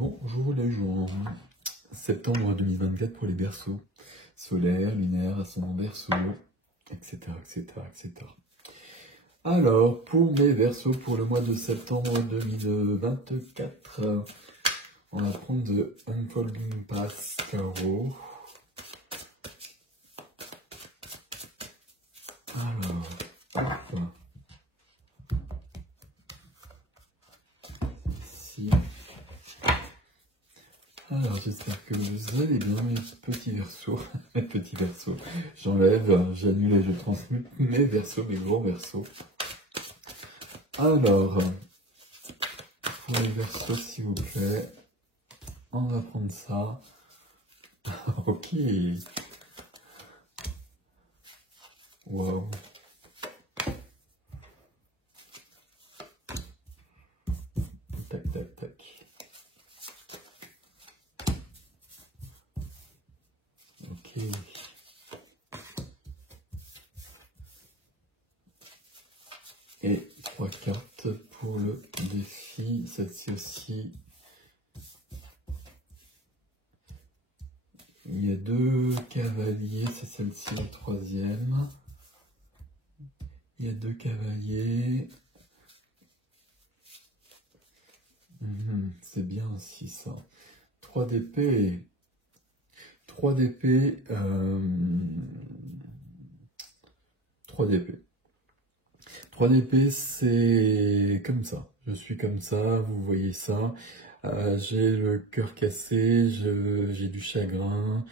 Bonjour les gens, septembre 2024 pour les Verseaux, solaire, lunaire, ascendant Verseau, etc., etc., etc. Alors, pour mes Verseaux, pour le mois de septembre 2024, on va prendre The Unfolding Path Tarot. Alors, hop. Ici. Alors, j'espère que vous allez bien, mes petits Verseaux. Mes petits Verseaux. J'enlève, j'annule et je transmute mes Verseaux, mes gros Verseaux. Alors, pour les Verseaux, s'il vous plaît, on va prendre ça. Ok. Wow. Tac, tac, tac. Ok. Et 3 cartes pour le défi. Celle-ci aussi. Il y a 2 cavaliers. C'est celle-ci la troisième. Il y a 2 cavaliers. C'est bien aussi ça. 3 d'épée. 3 d'épée. 3 d'épée. 3 d'épée, c'est comme ça. Je suis comme ça, vous voyez ça. J'ai le cœur cassé, j'ai du chagrin.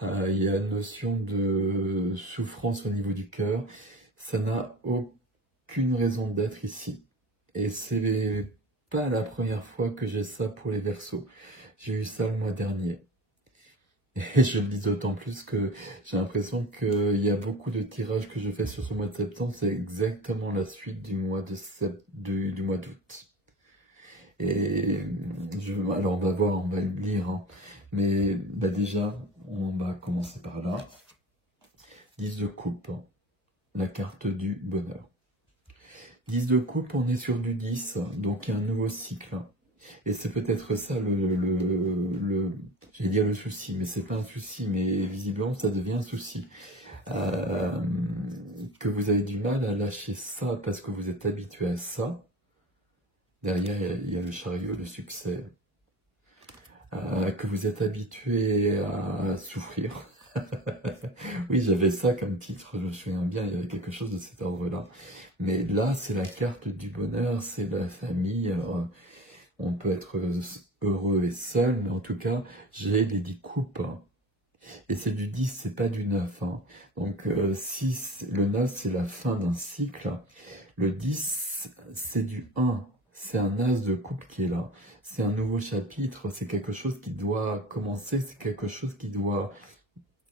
Il y a une notion de souffrance au niveau du cœur. Ça n'a aucune raison d'être ici. Et c'est pas la première fois que j'ai ça pour les Verseaux. J'ai eu ça le mois dernier. Et je le dis d'autant plus que j'ai l'impression qu'il y a beaucoup de tirages que je fais sur ce mois de septembre. C'est exactement la suite du mois du mois d'août. Et alors on va voir, on va le lire. Hein. Mais déjà, on va commencer par là. 10 de coupe, hein. La carte du bonheur. 10 de coupe, on est sur du 10, donc il y a un nouveau cycle. Et c'est peut-être ça j'allais dire le souci, mais c'est pas un souci, mais visiblement ça devient un souci. Que vous avez du mal à lâcher ça parce que vous êtes habitué à ça. Derrière, il y a le chariot, le succès. Que vous êtes habitué à souffrir. Oui, j'avais ça comme titre, je me souviens bien, il y avait quelque chose de cet ordre-là. Mais là, c'est la carte du bonheur, c'est la famille. Alors, on peut être heureux et seul, mais en tout cas, j'ai les 10 coupes. Et c'est du 10, c'est pas du 9. Hein. Donc, le 9, c'est la fin d'un cycle. Le 10, c'est du 1. C'est un as de coupe qui est là. C'est un nouveau chapitre, c'est quelque chose qui doit commencer, c'est quelque chose qui doit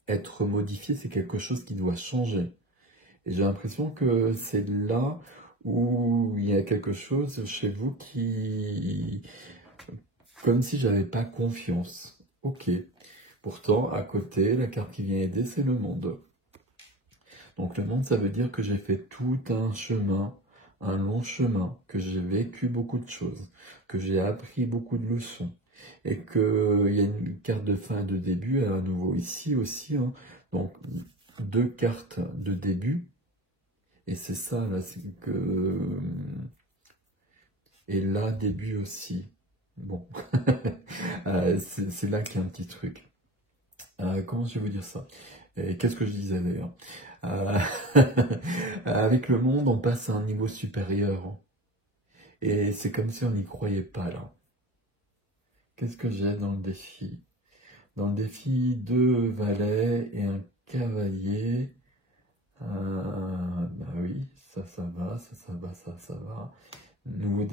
être modifié, c'est quelque chose qui doit changer. Et j'ai l'impression que c'est là où il y a quelque chose chez vous qui... Comme si j'avais pas confiance. Ok. Pourtant, à côté, la carte qui vient aider, c'est le monde. Donc le monde, ça veut dire que j'ai fait tout un chemin, un long chemin, que j'ai vécu beaucoup de choses, que j'ai appris beaucoup de leçons. Et qu'il y a une carte de fin et de début, à nouveau ici aussi. Hein. Donc 2 cartes de début. Et c'est ça, là, c'est que... Et là, début aussi. Bon, c'est là qu'il y a un petit truc. Comment je vais vous dire ça? Et qu'est-ce que je disais d'ailleurs? Avec le monde, on passe à un niveau supérieur. Et c'est comme si on n'y croyait pas, là. Qu'est-ce que j'ai dans le défi? Dans le défi, 2 valets et un cavalier. Bah oui, ça va, ça va, ça va. Nouveau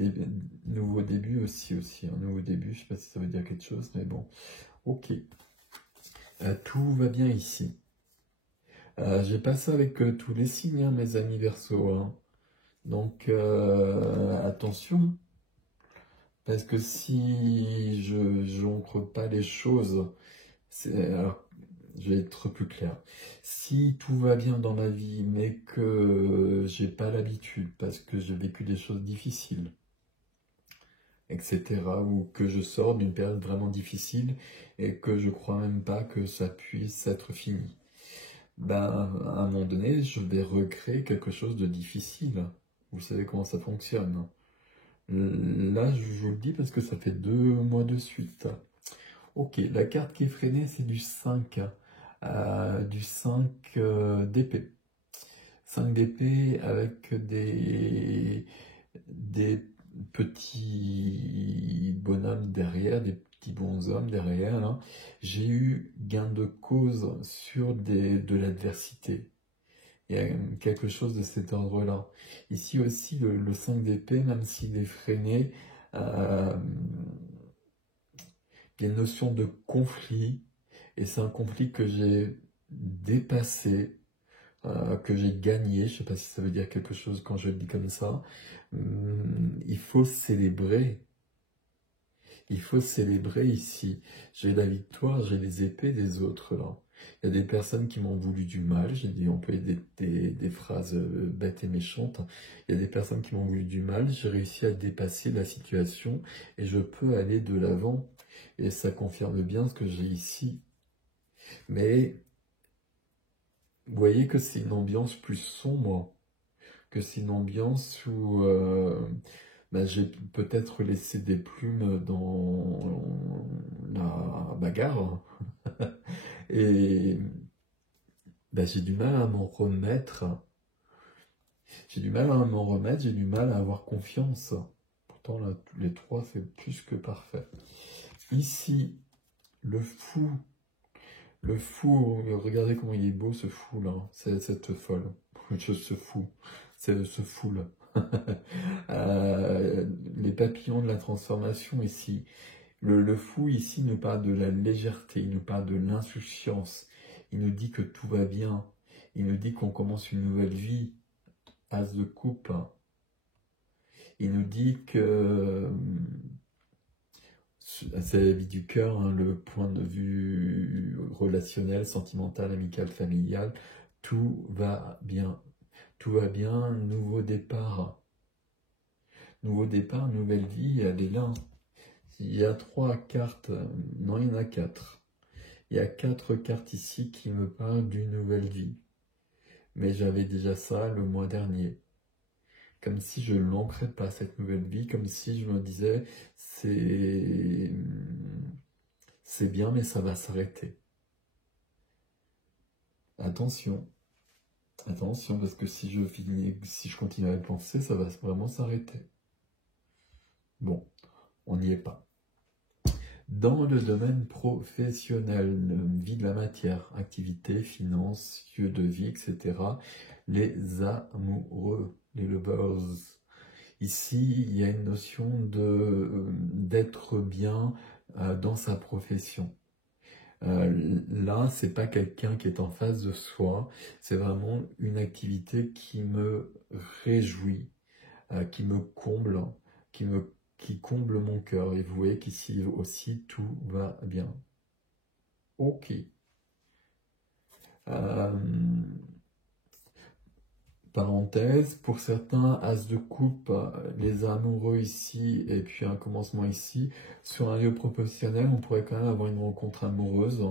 début aussi. Un nouveau début, je sais pas si ça veut dire quelque chose, mais bon. Ok. Tout va bien ici. J'ai pas ça avec tous les signes, hein, mes amis Verseaux. Hein. Donc, attention. Parce que si je n'ancre pas les choses, alors, je vais être plus clair. Si tout va bien dans ma vie, mais que j'ai pas l'habitude, parce que j'ai vécu des choses difficiles, etc. Ou que je sors d'une période vraiment difficile et que je crois même pas que ça puisse être fini. Ben, à un moment donné, je vais recréer quelque chose de difficile. Vous savez comment ça fonctionne. Là, je vous le dis parce que ça fait 2 mois de suite. Ok, la carte qui est freinée, c'est du 5. Du 5 d'épée. 5 d'épée avec des petits bonhommes derrière, des petits bonshommes derrière. Là. J'ai eu gain de cause sur de l'adversité. Il y a quelque chose de cet ordre-là. Ici aussi, le 5 d'épée, même s'il est freiné, euh, il y a une notion de conflit, et c'est un conflit que j'ai dépassé, que j'ai gagné. Je ne sais pas si ça veut dire quelque chose quand je le dis comme ça. Il faut célébrer. Il faut célébrer ici. J'ai la victoire, j'ai les épées des autres là. Il y a des personnes qui m'ont voulu du mal, j'ai dit employer des phrases bêtes et méchantes. Il y a des personnes qui m'ont voulu du mal, j'ai réussi à dépasser la situation et je peux aller de l'avant. Et ça confirme bien ce que j'ai ici. Mais vous voyez que c'est une ambiance plus sombre, que c'est une ambiance où j'ai peut-être laissé des plumes dans la bagarre. Et j'ai du mal à m'en remettre. J'ai du mal à m'en remettre, j'ai du mal à avoir confiance. Pourtant, là, les trois, c'est plus que parfait. Ici, le fou. Le fou, regardez comment il est beau ce fou là, c'est cette folle, ce fou, c'est ce fou là. Les papillons de la transformation ici, le fou ici nous parle de la légèreté, il nous parle de l'insouciance, il nous dit que tout va bien, il nous dit qu'on commence une nouvelle vie, as de coupe, il nous dit que c'est la vie du cœur, hein, le point de vue relationnel, sentimental, amical, familial, tout va bien. Tout va bien, nouveau départ. Nouveau départ, nouvelle vie, elle est là. Il y a 3 cartes, non il y en a 4. Il y a 4 cartes ici qui me parlent d'une nouvelle vie. Mais j'avais déjà ça le mois dernier. Comme si je ne l'ancrais pas, cette nouvelle vie, comme si je me disais, c'est bien, mais ça va s'arrêter. Attention, attention, parce que si je continue à y penser, ça va vraiment s'arrêter. Bon, on n'y est pas. Dans le domaine professionnel, vie de la matière, activité, finances, lieu de vie, etc., les amoureux, les lovers. Ici, il y a une notion d'être bien dans sa profession. Là, c'est pas quelqu'un qui est en face de soi, c'est vraiment une activité qui me réjouit, qui me comble, qui comble mon cœur. Et vous voyez qu'ici aussi, tout va bien. Ok. Parenthèse, pour certains, as de coupe, les amoureux ici, et puis un commencement ici, sur un lieu professionnel, on pourrait quand même avoir une rencontre amoureuse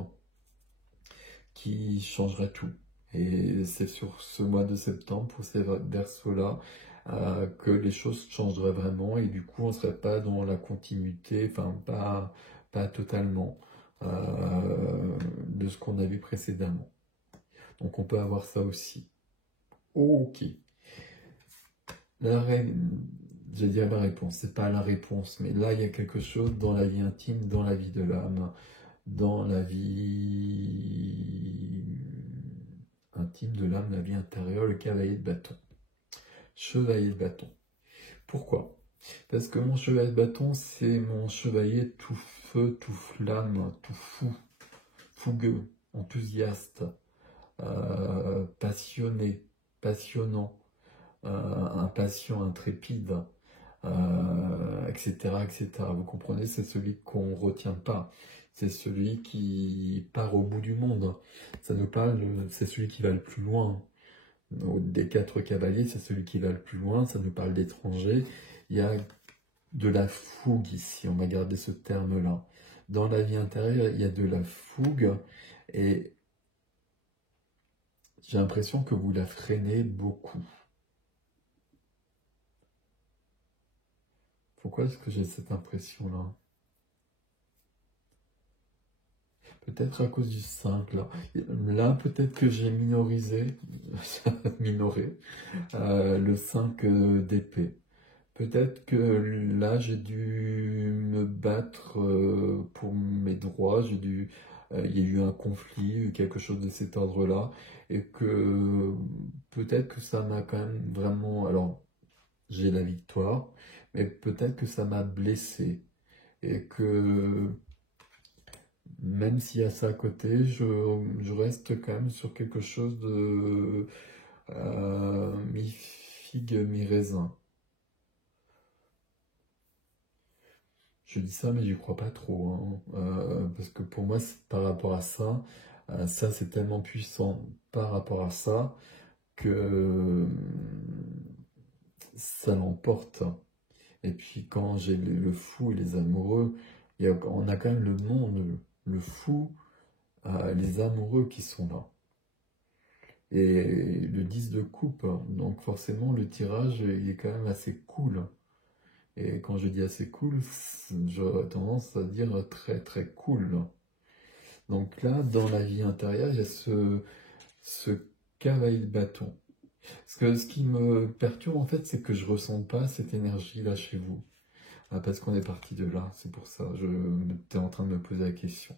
qui changerait tout. Et c'est sur ce mois de septembre, pour ces versos-là, que les choses changeraient vraiment, et du coup, on ne serait pas dans la continuité, enfin, pas totalement, de ce qu'on a vu précédemment. Donc, on peut avoir ça aussi. Ok. Je vais dire la réponse, c'est pas la réponse, mais là il y a quelque chose dans la vie intime, dans la vie de l'âme, dans la vie intime de l'âme, la vie intérieure, le cavalier de bâton. Chevalier de bâton. Pourquoi? Parce que mon chevalier de bâton, c'est mon chevalier tout feu, tout flamme, tout fou, fougueux, enthousiaste, passionné, passionnant. Impatient, intrépide, etc., etc. Vous comprenez, c'est celui qu'on ne retient pas. C'est celui qui part au bout du monde. Ça nous parle, c'est celui qui va le plus loin. Des 4 cavaliers, c'est celui qui va le plus loin. Ça nous parle d'étrangers. Il y a de la fougue ici, on va garder ce terme-là. Dans la vie intérieure, il y a de la fougue et j'ai l'impression que vous la freinez beaucoup. Pourquoi est-ce que j'ai cette impression-là? Peut-être à cause du 5, là. Là, peut-être que j'ai minoré le 5 d'épée. Peut-être que là, j'ai dû me battre pour mes droits, il y a eu un conflit, quelque chose de cet ordre-là, et que peut-être que ça m'a quand même vraiment... Alors, j'ai la victoire, mais peut-être que ça m'a blessé, et que même s'il y a ça à côté, je reste quand même sur quelque chose de mi-figue, mi-raisin. Je dis ça, mais j'y crois pas trop, hein. Parce que pour moi, par rapport à ça, ça c'est tellement puissant par rapport à ça que ça l'emporte. Et puis quand j'ai le fou et les amoureux, on a quand même le monde, le fou, les amoureux qui sont là. Et le 10 de coupe, donc forcément le tirage il est quand même assez cool. Et quand je dis assez cool, j'aurais tendance à dire très très cool. Donc là, dans la vie intérieure, il y a ce cavalier de bâton. Ce qui me perturbe en fait, c'est que je ressens pas cette énergie-là chez vous. Parce qu'on est parti de là, c'est pour ça. J'étais en train de me poser la question.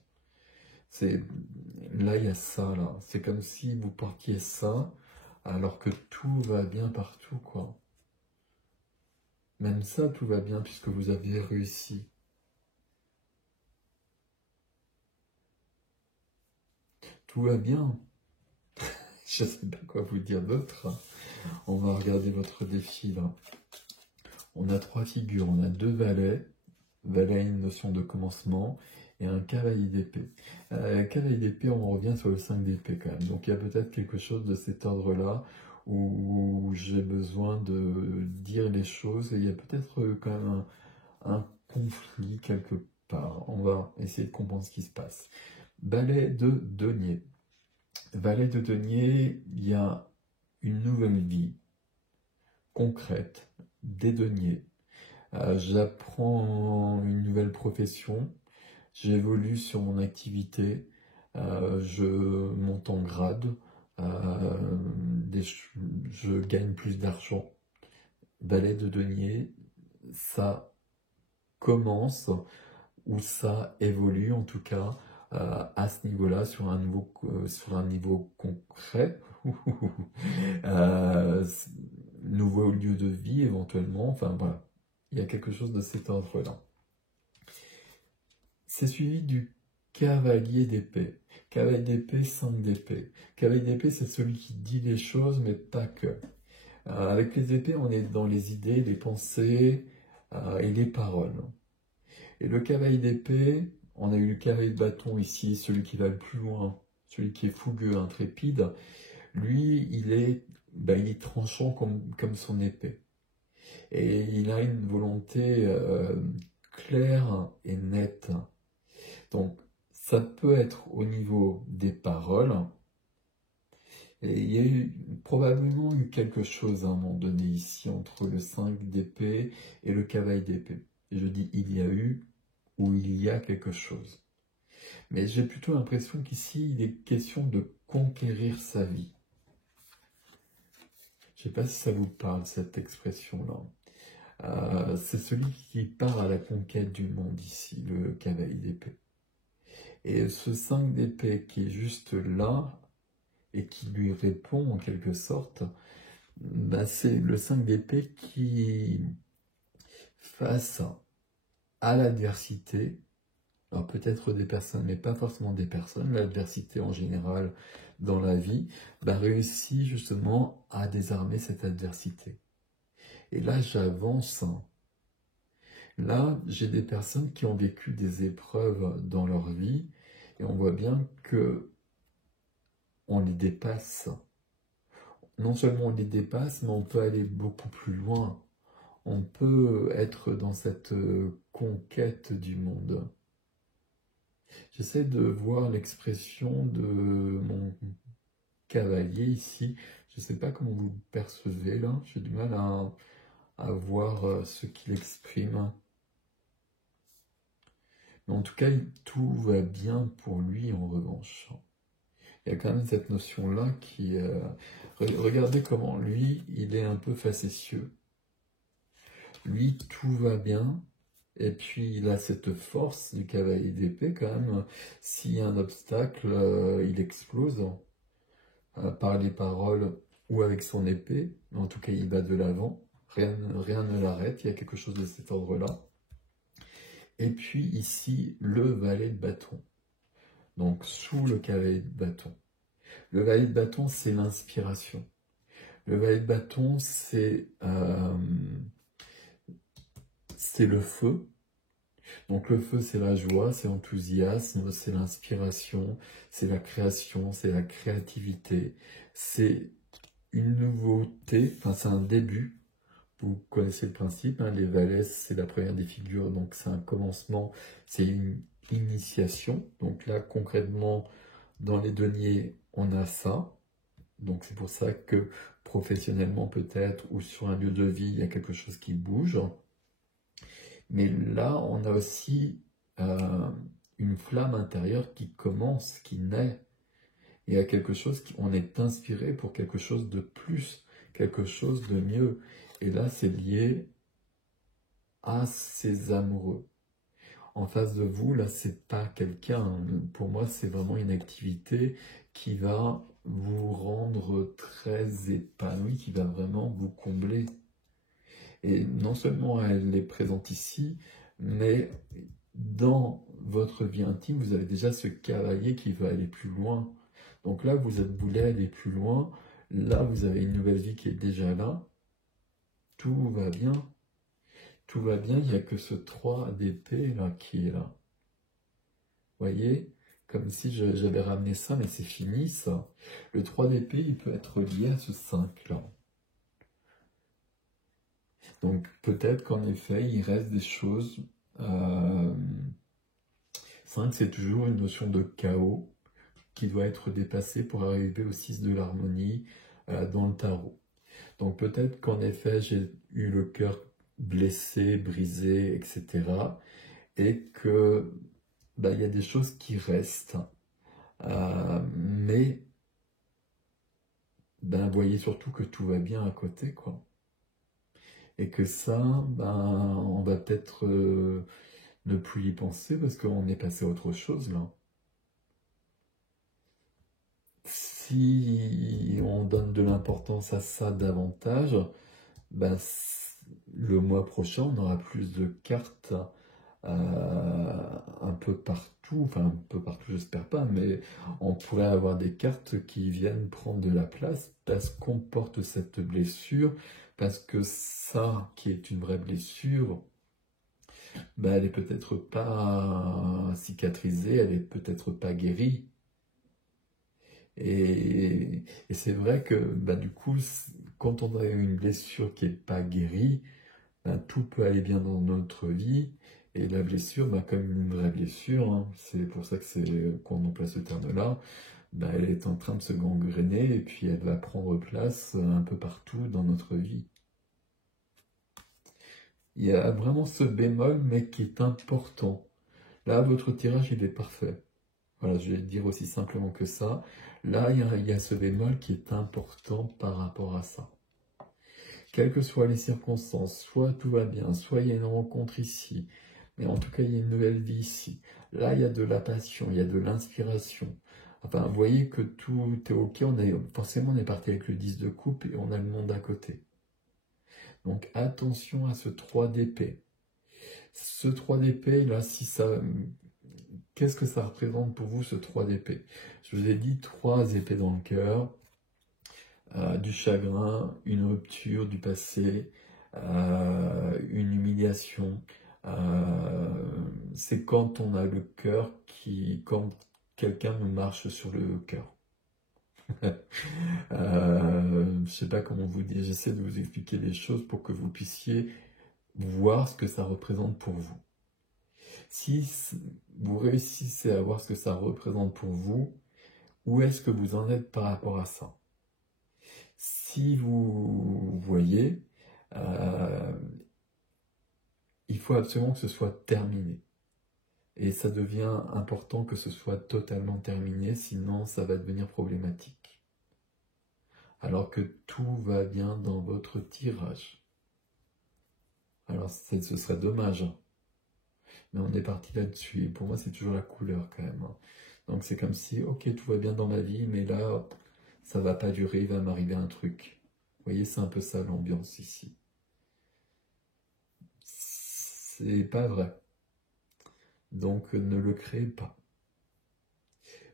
Là, il y a ça, là. C'est comme si vous portiez ça, alors que tout va bien partout, quoi. Même ça, tout va bien puisque vous avez réussi. Tout va bien. Je ne sais pas quoi vous dire d'autre. On va regarder votre défi, là. On a 3 figures. On a 2 valets. Valet a une notion de commencement. Et un cavalier d'épée. Cavalier d'épée, on revient sur le 5 d'épée quand même. Donc il y a peut-être quelque chose de cet ordre-là où j'ai besoin de dire les choses. Et il y a peut-être quand même un conflit quelque part. On va essayer de comprendre ce qui se passe. Valet de denier. Valet de denier, il y a une nouvelle vie concrète, des deniers. J'apprends une nouvelle profession, j'évolue sur mon activité, je monte en grade, je gagne plus d'argent. Valet de denier, ça commence ou ça évolue en tout cas à ce niveau-là, sur un niveau concret, nouveau lieu de vie éventuellement, enfin voilà, il y a quelque chose de cet ordre-là. C'est suivi du cavalier d'épée. Cavalier d'épée, 5 d'épée. Cavalier d'épée, c'est celui qui dit les choses, mais pas que. Avec les épées, on est dans les idées, les pensées et les paroles. Et le cavalier d'épée, on a eu le cavalier de bâton ici, celui qui va le plus loin, celui qui est fougueux, intrépide. Lui, il est tranchant comme son épée. Et il a une volonté claire et nette. Donc, ça peut être au niveau des paroles. Et il y a probablement eu quelque chose à un moment donné ici entre le 5 d'épée et le cavalier d'épée. Et je dis il y a eu ou il y a quelque chose. Mais j'ai plutôt l'impression qu'ici, il est question de conquérir sa vie. Je ne sais pas si ça vous parle, cette expression-là. C'est celui qui part à la conquête du monde ici, le cavalier d'épée. Et ce 5 d'épée qui est juste là, et qui lui répond en quelque sorte, c'est le 5 d'épée qui, face à l'adversité, alors peut-être des personnes, mais pas forcément des personnes, l'adversité en général dans la vie, réussit justement à désarmer cette adversité. Et là, j'avance. Là, j'ai des personnes qui ont vécu des épreuves dans leur vie, et on voit bien que on les dépasse. Non seulement on les dépasse, mais on peut aller beaucoup plus loin on peut être dans cette conquête du monde. J'essaie de voir l'expression de mon cavalier ici. Je ne sais pas comment vous le percevez là, j'ai du mal à voir ce qu'il exprime. Mais en tout cas, tout va bien pour lui en revanche. Il y a quand même cette notion-là qui... regardez comment lui, il est un peu facétieux. Lui, tout va bien. Et puis, il a cette force du cavalier d'épée quand même. S'il y a un obstacle, il explose par les paroles ou avec son épée. Mais en tout cas, il va de l'avant. Rien ne l'arrête. Il y a quelque chose de cet ordre-là. Et puis ici, le valet de bâton. Donc, sous le cavalier de bâton. Le valet de bâton, c'est l'inspiration. Le valet de bâton, c'est le feu. Donc le feu, c'est la joie, c'est l'enthousiasme, c'est l'inspiration, c'est la création, c'est la créativité. C'est une nouveauté, enfin c'est un début. Vous connaissez le principe, hein, les valets, c'est la première des figures, donc c'est un commencement, c'est une initiation. Donc là, concrètement, dans les deniers, on a ça. Donc c'est pour ça que professionnellement peut-être, ou sur un lieu de vie, il y a quelque chose qui bouge. Mais là, on a aussi une flamme intérieure qui commence, qui naît. Il y a quelque chose, on est inspiré pour quelque chose de plus, quelque chose de mieux. Et là, c'est lié à ces amoureux. En face de vous, là, c'est pas quelqu'un. Pour moi, c'est vraiment une activité qui va vous rendre très épanoui, qui va vraiment vous combler. Et non seulement elle est présente ici, mais dans votre vie intime, vous avez déjà ce cavalier qui veut aller plus loin. Donc là, vous voulez aller plus loin. Là, vous avez une nouvelle vie qui est déjà là. Tout va bien. Tout va bien, il n'y a que ce 3 d'épée là qui est là. Voyez? Comme si j'avais ramené ça, mais c'est fini ça. Le 3 d'épée, il peut être lié à ce 5 là. Donc peut-être qu'en effet, il reste des choses. 5, c'est toujours une notion de chaos qui doit être dépassée pour arriver au 6 de l'harmonie dans le tarot. Donc peut-être qu'en effet, j'ai eu le cœur blessé, brisé, etc. Et que il y a des choses qui restent. Mais voyez surtout que tout va bien à côté, quoi. Et que ça, on va peut-être ne plus y penser parce qu'on est passé à autre chose, là. Si on donne de l'importance à ça davantage, le mois prochain, on aura plus de cartes un peu partout, enfin un peu partout, j'espère pas, mais on pourrait avoir des cartes qui viennent prendre de la place parce qu'on porte cette blessure, parce que ça, qui est une vraie blessure, elle est peut-être pas cicatrisée, elle est peut-être pas guérie. Et c'est vrai que du coup, quand on a une blessure qui n'est pas guérie, tout peut aller bien dans notre vie. Et la blessure, comme une vraie blessure, hein, c'est pour ça qu'on emploie ce terme-là, elle est en train de se gangréner et puis elle va prendre place un peu partout dans notre vie. Il y a vraiment ce bémol, mais qui est important. Là, votre tirage, il est parfait. Voilà, je vais dire aussi simplement que ça. Là, il y a ce bémol qui est important par rapport à ça. Quelles que soient les circonstances, soit tout va bien, soit il y a une rencontre ici, mais en tout cas, il y a une nouvelle vie ici. Là, il y a de la passion, il y a de l'inspiration. Enfin, vous voyez que tout est ok, forcément, on est parti avec le 10 de coupe et on a le monde à côté. Donc, attention à ce 3 d'épée. Ce 3 d'épée, là, qu'est-ce que ça représente pour vous, ce 3 d'épée? Je vous ai dit 3 épées dans le cœur. Du chagrin, une rupture du passé, une humiliation. C'est quand on a le cœur quand quelqu'un nous marche sur le cœur. Je sais pas comment vous dire, j'essaie de vous expliquer les choses pour que vous puissiez voir ce que ça représente pour vous. Si vous réussissez à voir ce que ça représente pour vous, où est-ce que vous en êtes par rapport à ça? Si vous voyez, il faut absolument que ce soit terminé. Et ça devient important que ce soit totalement terminé, sinon ça va devenir problématique. Alors que tout va bien dans votre tirage. Alors ce serait dommage, hein. Mais on est parti là-dessus. Et pour moi, c'est toujours la couleur quand même, hein. Donc c'est comme si, ok, tout va bien dans ma vie, mais là, ça va pas durer, il va m'arriver un truc. Vous voyez, c'est un peu ça l'ambiance ici. C'est pas vrai. Donc ne le créez pas.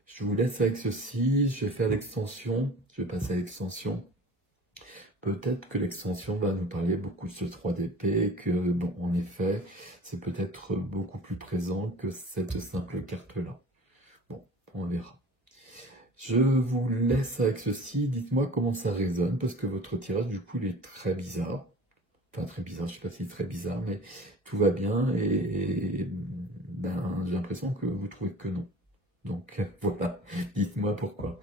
Je vous laisse avec ceci, je vais faire l'extension, je vais passer à l'extension. Peut-être que l'extension va nous parler beaucoup de ce 3 d'épée, que, bon, en effet, c'est peut-être beaucoup plus présent que cette simple carte-là. Bon, on verra. Je vous laisse avec ceci, dites-moi comment ça résonne, parce que votre tirage, du coup, il est très bizarre. Enfin, très bizarre, je ne sais pas si c'est très bizarre, mais tout va bien, et ben, j'ai l'impression que vous trouvez que non. Donc, voilà, dites-moi pourquoi.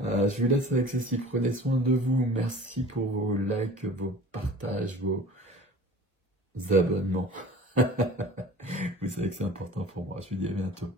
Je vous laisse avec ceci, prenez soin de vous, merci pour vos likes, vos partages, vos abonnements. Vous savez que c'est important pour moi, je vous dis à bientôt.